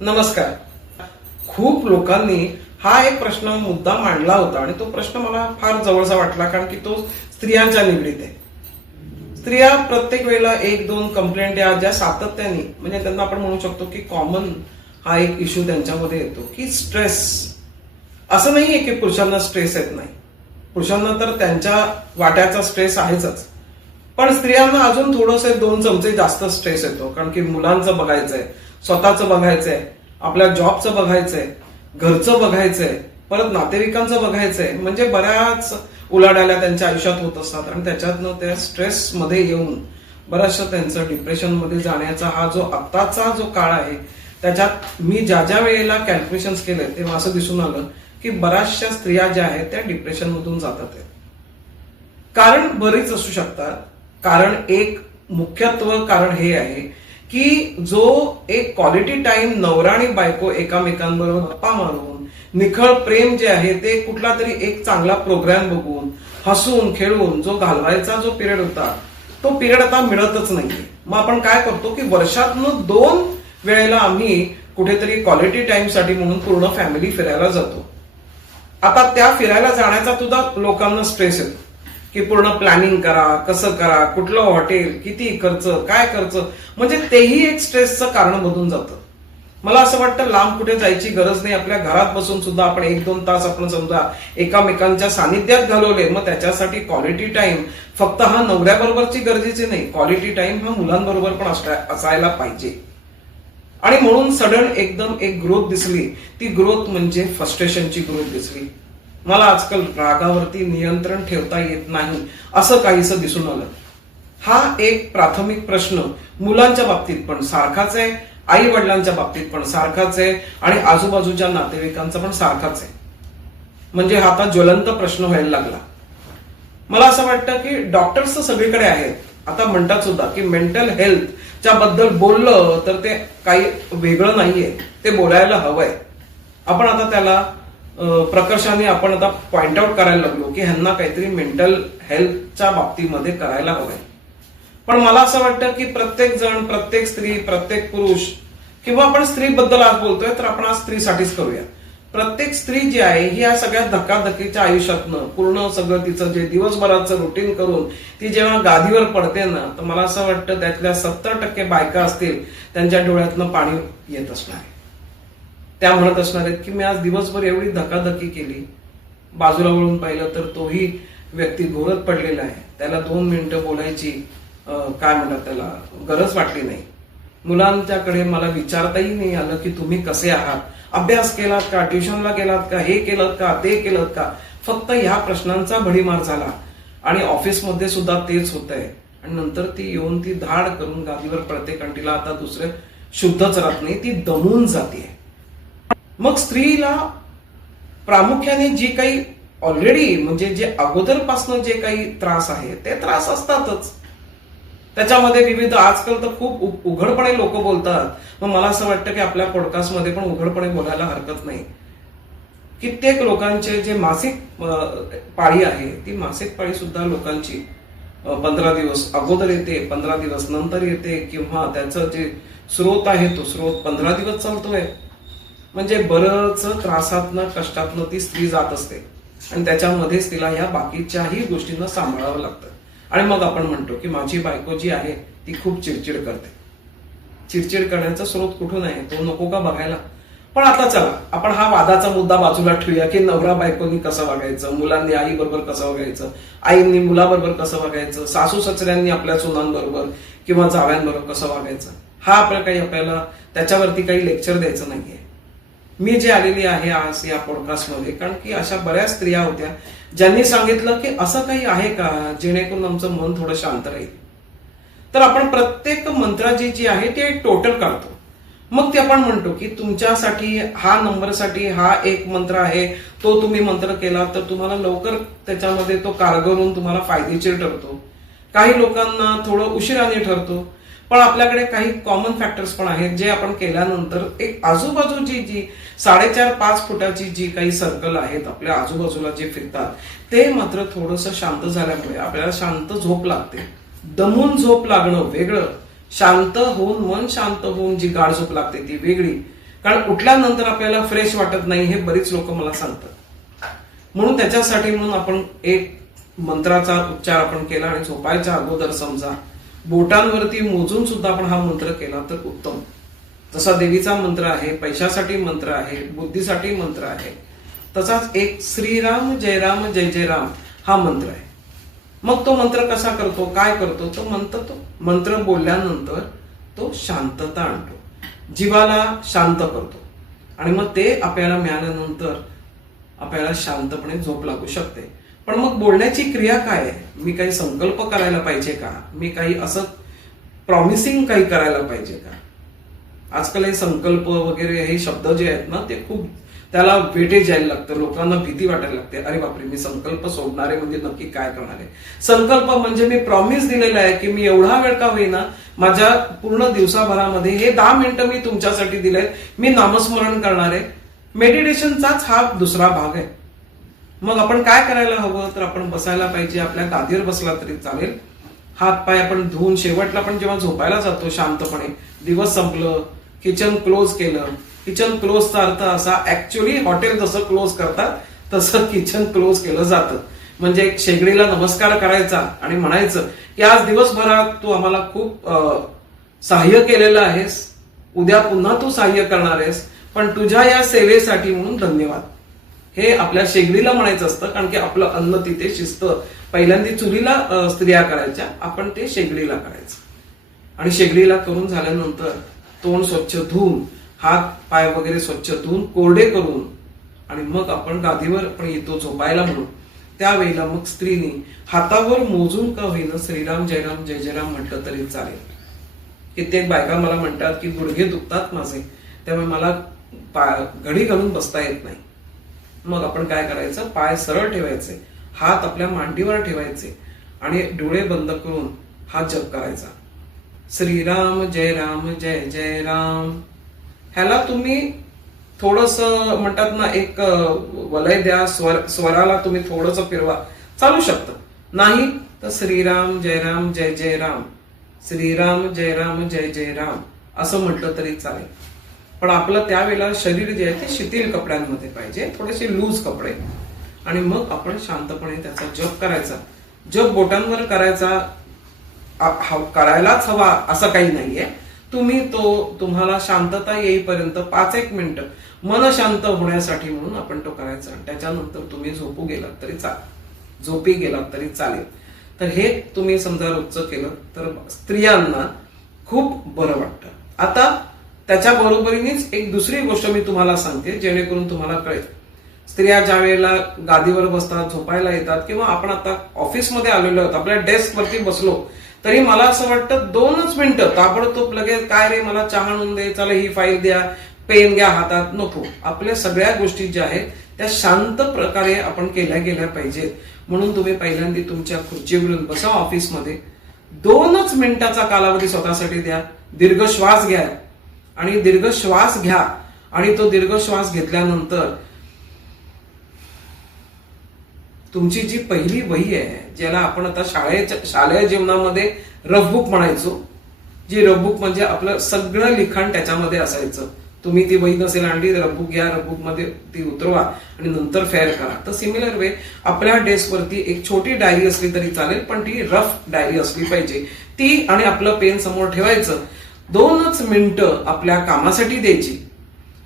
नमस्कार. खूप लोकांनी हा एक प्रश्न मुद्दा मांडला होता आणि तो प्रश्न मला फार जवळचा वाटला, कारण की तो स्त्रियांच्या निगडीत आहे. स्त्रिया प्रत्येक वेळेला एक दोन कंप्लेंट या ज्या सातत्याने, म्हणजे त्यांना आपण म्हणू शकतो की कॉमन हा एक इश्यू त्यांच्यामध्ये येतो की स्ट्रेस. असं नाहीये की पुरुषांना स्ट्रेस येत नाही, पुरुषांना तर त्यांच्या वाट्याचा स्ट्रेस आहेच, पण स्त्रियांना अजून थोडंसं 2 चमचे जास्त स्ट्रेस येतो, कारण की मुलांचं बघायचंय, स्वतःचं बघायचंय, आपल्या जॉबचं बघायचंय, घरचं बघायचंय, परत नातेवाईकांचं बघायचंय. म्हणजे बऱ्याच उलाढाल्या त्यांच्या आयुष्यात होत असतात आणि त्याच्यातनं त्या स्ट्रेसमध्ये येऊन बऱ्याचशा त्यांचं डिप्रेशनमध्ये जाण्याचा हा जो आत्ताचा जो काळ आहे, त्याच्यात मी ज्या वेळेला कॅल्क्युलेशन्स केले तेव्हा असं दिसून आलं की बऱ्याचशा स्त्रिया ज्या आहेत त्या डिप्रेशनमधून जातात आहेत. कारण बरीच असू शकतात. कारण एक मुख्यत्व कारण हे आहे की जो एक क्वालिटी टाइम नवरा आणि बायको एकामेकांबरोबर गप्पा मारून निखळ प्रेम जे आहे ते कुठला तरी एक चांगला प्रोग्राम बघून हसून खेळून जो घालवायचा जो पिरियड होता, तो पिरियड आता मिळतच नाहीये. मग आपण काय करतो की वर्षातनं 2 वेळेला आम्ही कुठेतरी क्वालिटी टाइम साठी म्हणून पूर्ण फॅमिली फिरायला जातो. आता त्या फिरायला जाण्याचा सुद्धा लोकांना स्ट्रेस येतो की पूर्ण प्लॅनिंग करा, कसं करा, कुठलं हॉटेल, किती खर्च, काय खर्च, म्हणजे तेही एक स्ट्रेसचं कारण बनून जातं. मला असं वाटतं लांब कुठे जायची गरज नाही. आपल्या घरात बसून सुद्धा आपण 1-2 तास आपण समजा एकामेकांच्या सानिध्यात घालवले, मग त्याच्यासाठी क्वालिटी टाइम फक्त हा नवऱ्याबरोबरची गरजेची नाही, क्वालिटी टाइम हा मुलांबरोबर पण असायला पाहिजे. आणि म्हणून सडन एकदम एक ग्रोथ दिसली, ती ग्रोथ म्हणजे फ्रस्ट्रेशनची ग्रोथ दिसली. मला आजकाल रागावरती नियंत्रण ठेवता येत नाही असं काहीसं दिसून आलं. हा एक प्राथमिक प्रश्न मुलांच्या बाबतीत पण सारखाच आहे, आई वडिलांच्या बाबतीत पण सारखाच आहे आणि आजूबाजूच्या नातेवाईकांचा पण सारखाच आहे. म्हणजे हा आता ज्वलंत प्रश्न व्हायला लागला. मला असं वाटतं की डॉक्टर्स तर सगळीकडे आहेत. आता म्हणतात सुद्धा की मेंटल हेल्थच्या बद्दल बोललं तर ते काही वेगळं नाहीये, ते बोलायला हवंय. आपण आता त्याला प्रकर्षाने आपण आता पॉइंट आउट करायला लागलो की ह्यांना काहीतरी मेंटल हेल्थच्या बाबतीमध्ये करायला हवंय. पण मला असं वाटतं की प्रत्येक जण, प्रत्येक स्त्री, प्रत्येक पुरुष, किंवा आपण स्त्रीबद्दल आज बोलतोय तर आपण आज स्त्रीसाठीच करूया. प्रत्येक स्त्री जी आहे ही या सगळ्या धकाधकीच्या आयुष्यातनं पूर्ण सगळं तिचं जे दिवसभराचं रुटीन करून ती जेव्हा गादीवर पडते ना, तर मला असं वाटतं त्यातल्या 70% बायका असतील त्यांच्या डोळ्यातनं पाणी येत असणार आहे. त्या म्हणत असणार आहेत की मी आज दिवसभर एवढी धकाधकी केली, बाजूला वळून पाहिलं तर तोही व्यक्ती घोरत पडलेला आहे, त्याला 2 मिनिटं बोलायची काय म्हणतात त्याला गरज वाटली नाही. मुलांच्याकडे मला विचारताही नाही आलं की तुम्ही कसे आहात, अभ्यास केलात का, ट्युशनला गेलात का, हे केलं का, ते केलं का. फक्त ह्या प्रश्नांचा भडीमार झाला आणि ऑफिसमध्ये सुद्धा तेच होत आहे. आणि नंतर ती येऊन ती धाड करून गादीवर पडते, कारण तिला आता दुसरं शुद्धच राहत नाही, ती दमून जाते. मग स्त्रीला प्रामुख्याने जी काही ऑलरेडी म्हणजे जे अगोदरपासून जे काही त्रास आहे ते त्रास असतातच. त्याच्यामध्ये विविध आजकाल तर खूप उघडपणे लोक बोलतात. मग मला असं वाटतं की आपल्या पॉडकास्टमध्ये पण उघडपणे बोलायला हरकत नाही. कित्येक लोकांचे जे मासिक पाळी आहे, ती मासिक पाळी सुद्धा लोकांची 15 दिवस अगोदर येते, 15 दिवस नंतर येते, किंवा त्याचं जे स्रोत आहे तो स्रोत 15 दिवस चालतोय. म्हणजे बरंच त्रासातनं, कष्टातनं ती स्त्री जात असते आणि त्याच्यामध्येच तिला ह्या बाकीच्याही गोष्टींना सांभाळावं लागतं. आणि मग आपण म्हणतो की माझी बायको जी आहे ती खूप चिडचिड करते. चिडचिड करण्याचा स्रोत कुठून आहे तो नको का बघायला. पण आता चला आपण हा वादाचा मुद्दा बाजूला ठेवूया की नवरा बायकोनी कसं वागायचं, मुलांनी आई बरोबर कसं वागायचं, आईंनी मुलाबरोबर कसं वागायचं, सासू ससऱ्यांनी आपल्या सुनांबरोबर किंवा जाव्यांबरोबर कसं वागायचं. हा आपल्याला त्याच्यावरती काही लेक्चर द्यायचं नाहीये. मी जे आलेली आहे आज या पॉडकास्टमध्ये, कारण की अशा बऱ्याच स्त्रिया होत्या ज्यांनी सांगितलं की असं काही आहे का जेणेकरून आमचं मन थोडं शांत राहील. तर आपण प्रत्येक मंत्राची जी आहे ती टोटल काढतो. मग ते आपण म्हणतो की तुमच्यासाठी हा नंबरसाठी हा एक मंत्र आहे, तो तुम्ही मंत्र केला तर तुम्हाला लवकर त्याच्यामध्ये तो कारगर तुम्हाला फायदेशीर ठरतो. काही लोकांना थोडं उशिराने ठरतो. पण आपल्याकडे काही कॉमन फॅक्टर्स पण आहेत जे आपण केल्यानंतर एक आजूबाजूची जी 4.5-5 फुटाची जी काही सर्कल आहेत आपल्या आजूबाजूला जे फिरतात ते मात्र थोडंसं शांत झाल्यामुळे आपल्याला शांत झोप लागते. दमून झोप लागणं वेगळं, शांत होऊन मन शांत होऊन जी गाढ झोप लागते ती वेगळी. कारण उठल्यानंतर आपल्याला फ्रेश वाटत नाही, हे बरीच लोक मला सांगतात. म्हणून त्याच्यासाठी म्हणून आपण एक मंत्राचा उच्चार आपण केला आणि झोपायच्या अगोदर समजा बोटांवरती मोजून सुद्धा आपण हा मंत्र केला तर उत्तम. जसा देवीचा मंत्र आहे, पैशासाठी मंत्र आहे, बुद्धीसाठी मंत्र आहे, तसाच एक श्रीराम जय राम जय जय राम हा मंत्र आहे. मग तो मंत्र कसा करतो, काय करतो, तो मंत्र बोलल्यानंतर तो शांतता आणतो, जीवाला शांत करतो आणि मग ते आपल्याला मिळाल्यानंतर आपल्याला शांतपणे झोप लागू शकते. पण मग बोलण्याची क्रिया काय आहे? मी काही संकल्प करायला पाहिजे का? मी काही असं प्रॉमिसिंग काही करायला पाहिजे का? आजकाल हे संकल्प वगैरे हे शब्द जे आहेत ना, ते खूप त्याला वेटेज यायला लागतं, लोकांना भीती वाटायला लागते. अरे बापरे, मी संकल्प सोडणार आहे म्हणजे नक्की काय करणार आहे? संकल्प म्हणजे मी प्रॉमिस दिलेला आहे की मी एवढा वेळ का होईना माझ्या पूर्ण दिवसाभरामध्ये हे 10 मिनिटं मी तुमच्यासाठी दिलेत, मी नामस्मरण करणार आहे. मेडिटेशनचाच हा दुसरा भाग आहे. मग आपण काय करायला हवं, तर आपण बसायला पाहिजे, आपल्या गादीवर बसला तरी चालेल, हात पाय आपण धुवून शेवटला आपण जेव्हा झोपायला जातो शांतपणे, दिवस संपलं, किचन क्लोज केलं. किचन क्लोजचा अर्थ असा, ऍक्च्युअली हॉटेल जसं क्लोज करतात तसं किचन क्लोज केलं जातं. म्हणजे एक शेगडीला नमस्कार करायचा आणि म्हणायचं की आज दिवसभरात तू आम्हाला खूप सहाय्य केलेलं आहेस, उद्या पुन्हा तू सहाय्य करणार आहेस, पण तुझ्या या सेवेसाठी म्हणून धन्यवाद. हे आपल्या शेगडीला म्हणायचं असतं, कारण की आपलं अन्न तिथे शिजतं. पहिल्यांदा चुलीला स्त्रिया करायच्या, आपण ते शेगडीला करायचं. आणि शेगडीला करून झाल्यानंतर तोंड स्वच्छ धुवून, हात पाय वगैरे स्वच्छ धुवून, कोरडे करून आणि मग आपण गादीवर आपण येतो झोपायला म्हणून. त्यावेळेला मग स्त्रीनी हातावर मोजून का होईना श्रीराम जय राम जय जय राम म्हटलं तरी चालेल. कित्येक बायका मला म्हणतात की गुडघे दुखतात माझे, त्यामुळे मला घडी घालून बसता येत नाही. मग आपण काय करायचं, पाय सरळ ठेवायचे, हात आपल्या मांडीवर ठेवायचे आणि डोळे बंद करून हा जप करायचा, श्रीराम जय राम जय जय राम. ह्याला तुम्ही थोडस म्हणतात ना, एक वलय द्या, स्वराला तुम्ही थोडस फिरवा, चालू शकतं. नाही तर श्रीराम जय राम जय जय राम, श्रीराम जय राम जय जय राम असं म्हटलं तरी चालेल. पण आपलं त्यावेळेला शरीर जे आहे ते शिथिल कपड्यांमध्ये पाहिजे, थोडेसे लूज कपडे. आणि मग आपण शांतपणे त्याचा जप करायचा. जप बोटांवर करायचा, करायलाच हवा असं काही नाहीये. तुम्ही तो तुम्हाला शांतता येईपर्यंत 5-1 मिनिटं मन शांत होण्यासाठी म्हणून आपण तो करायचा. त्याच्यानंतर तुम्ही झोपू गेलात तरी चालेल, झोपी गेलात तरी चालेल. तर हे तुम्ही समजा रोजचं केलं तर स्त्रियांना खूप बरं वाटतं. आता त्याच्या बरोबरीनेच एक दुसरी गोष्ट मी तुम्हाला सांगते, जेणेकरून तुम्हाला कळेल. स्त्रिया ज्या वेळेला गादीवर बसतात, झोपायला येतात, किंवा आपण आता ऑफिसमध्ये आलेलो आहोत, आपल्या डेस्कवरती बसलो तरी मला असं वाटतं 2च मिनिटं ताबडतोब लगेच काय रे मला चहा आणून दे, चला ही फाईल द्या, पेन घ्या हातात, नको. आपल्या सगळ्या गोष्टी ज्या आहेत त्या शांत प्रकारे आपण केल्या गेल्या पाहिजेत. म्हणून तुम्ही पहिल्यांदा तुमच्या खुर्चीवरून बसा ऑफिसमध्ये, 2च मिनिटाचा कालावधी स्वतःसाठी द्या, दीर्घ श्वास घ्या आणि दीर्घ श्वास घ्या. आणि तो दीर्घ श्वास घेतल्यानंतर तुमची जी पहिली वही आहे, ज्याला आपण आता शालेय जीवनामध्ये रफबुक म्हणायचो, जी रफबुक म्हणजे आपलं सगळं लिखाण त्याच्यामध्ये असायचं. तुम्ही ती वही नसेल आणली तर रफबुक घ्या, रफबुक मध्ये ती उतरवा आणि नंतर फेअर करा. तर सिमिलर वे आपल्या डेस्कवरती एक छोटी डायरी असली तरी चालेल, पण ती रफ डायरी असली पाहिजे. ती आणि आपलं पेन समोर ठेवायचं, 2च मिनिटं आपल्या कामासाठी द्यायची.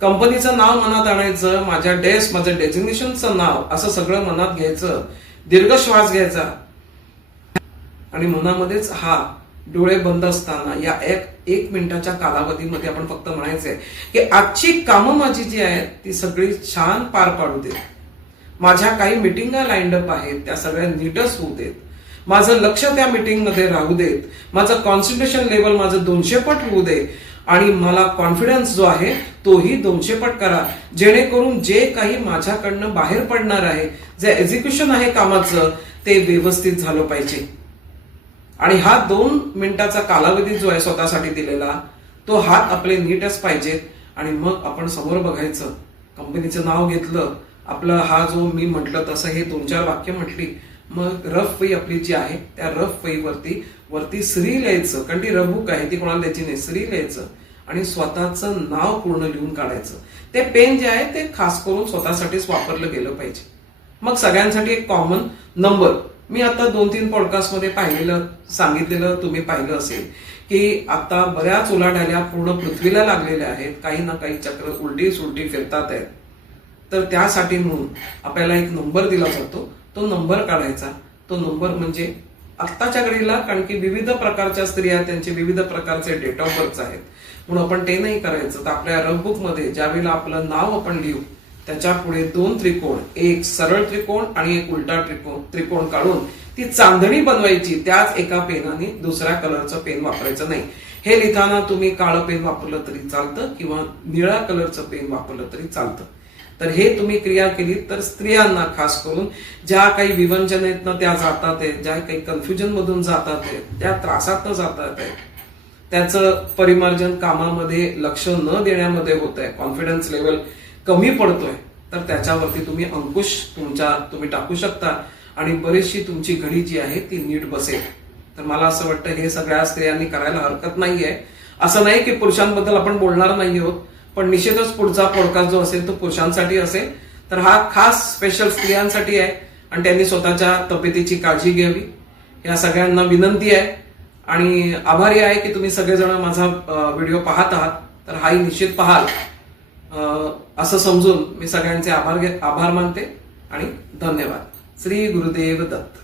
कंपनीचं नाव मनात आणायचं, माझ्या डेस्क, माझं डेझिग्नेशनचं नाव, असं सगळं मनात घ्यायचं, दीर्घ श्वास घ्यायचा आणि मनामध्येच हा डोळे बंद असताना या 1 मिनिटाच्या कालावधीमध्ये आपण फक्त म्हणायचंय की आजची कामं माझी जी आहेत ती सगळी छान पार पाडू देत. माझ्या काही मिटिंगा लाईंड अप आहेत, त्या सगळ्या नीटच होऊ देत. माझं लक्ष त्या मिटिंगमध्ये राहू देत. माझं कॉन्सन्ट्रेशन लेवल माझं 200 पट होऊ दे आणि मला कॉन्फिडन्स जो आहे तोही 200 पट करा, जेणेकरून जे काही माझ्याकडनं बाहेर पडणार आहे, जे एक्झिक्युशन आहे कामाचं, ते व्यवस्थित झालं पाहिजे. आणि हा 2 मिनिटाचा कालावधी जो आहे स्वतःसाठी दिलेला, तो हात आपले नीटच पाहिजेत. आणि मग आपण समोर बघायचं, कंपनीचं नाव घेतलं, आपलं हा जो मी म्हटलं तसं हे 2-4 वाक्य म्हटली, मग रफ वही आपली जी आहे त्या रफ वहीवरती श्री लिहायचं, कारण ती रफबुक आहे ती कोणाला द्यायची नाही, श्री लिहायचं आणि स्वतःचं नाव पूर्ण लिहून काढायचं. ते पेन जे आहे ते खास करून स्वतःसाठीच वापरलं गेलं पाहिजे. मग सगळ्यांसाठी एक कॉमन नंबर. मी आता 2-3 पॉडकास्टमध्ये पाहिलेलं सांगितलेलं तुम्ही पाहिलं असेल की आता बऱ्याच उलाढाल्या पूर्ण पृथ्वीला लागलेल्या आहेत, काही ना काही चक्र उलटी सुलटी फिरतात आहेत. तर त्यासाठी म्हणून आपल्याला एक नंबर दिला जातो, तो नंबर काढायचा. तो नंबर म्हणजे आत्ताच्या घडीला, कारण की विविध प्रकारच्या स्त्रिया त्यांचे विविध प्रकारचे डेट ऑफ बर्थ आहेत, म्हणून आपण ते नाही करायचं. तर आपल्या रफबुक मध्ये ज्यावेळेला आपलं नाव आपण लिहू त्याच्या पुढे 2 त्रिकोण, एक सरळ त्रिकोण आणि एक उलटा त्रिकोण काढून ती चांदणी बनवायची. त्याच एका पेनाने दुसऱ्या कलरचं पेन वापरायचं नाही. हे लिहिताना तुम्ही काळं पेन वापरलं तरी चालतं किंवा निळ्या कलरचं पेन वापरलं तरी चालतं. तर हे तुम्ही क्रिया केली तर स्त्रियांना खास करून ज्या काही विवंचनेतनं त्या जातात आहेत, ज्या काही कन्फ्युजन मधून जातात आहेत, त्या त्रासातनं जातात आहेत, त्याचं परिमार्जन कामामध्ये लक्ष न देण्यामध्ये होत आहे, कॉन्फिडन्स लेवल कमी पडतोय, तर त्याच्यावरती तुम्ही अंकुश तुम्ही टाकू शकता आणि बरीचशी तुमची घडी जी आहे ती नीट बसेल. तर मला असं वाटतं हे सगळ्या स्त्रियांनी करायला हरकत नाहीये. असं नाही की पुरुषांबद्दल आपण बोलणार नाही आहोत, पण निश्चितच पुढचा पॉडकास्ट जो असेल तो पुरुषांसाठी असेल. तर हा खास स्पेशल स्त्रियांसाठी आहे आणि त्यांनी स्वतःच्या तब्येतीची काळजी घ्यावी. या सगळ्यांना विनंती आहे आणि आभारी आहे की तुम्ही सगळेजण माझा व्हिडिओ पाहत आहात. तर हाही निश्चित पाहाल असं समजून मी सगळ्यांचे आभार मानते आणि धन्यवाद. श्री गुरुदेव दत्त.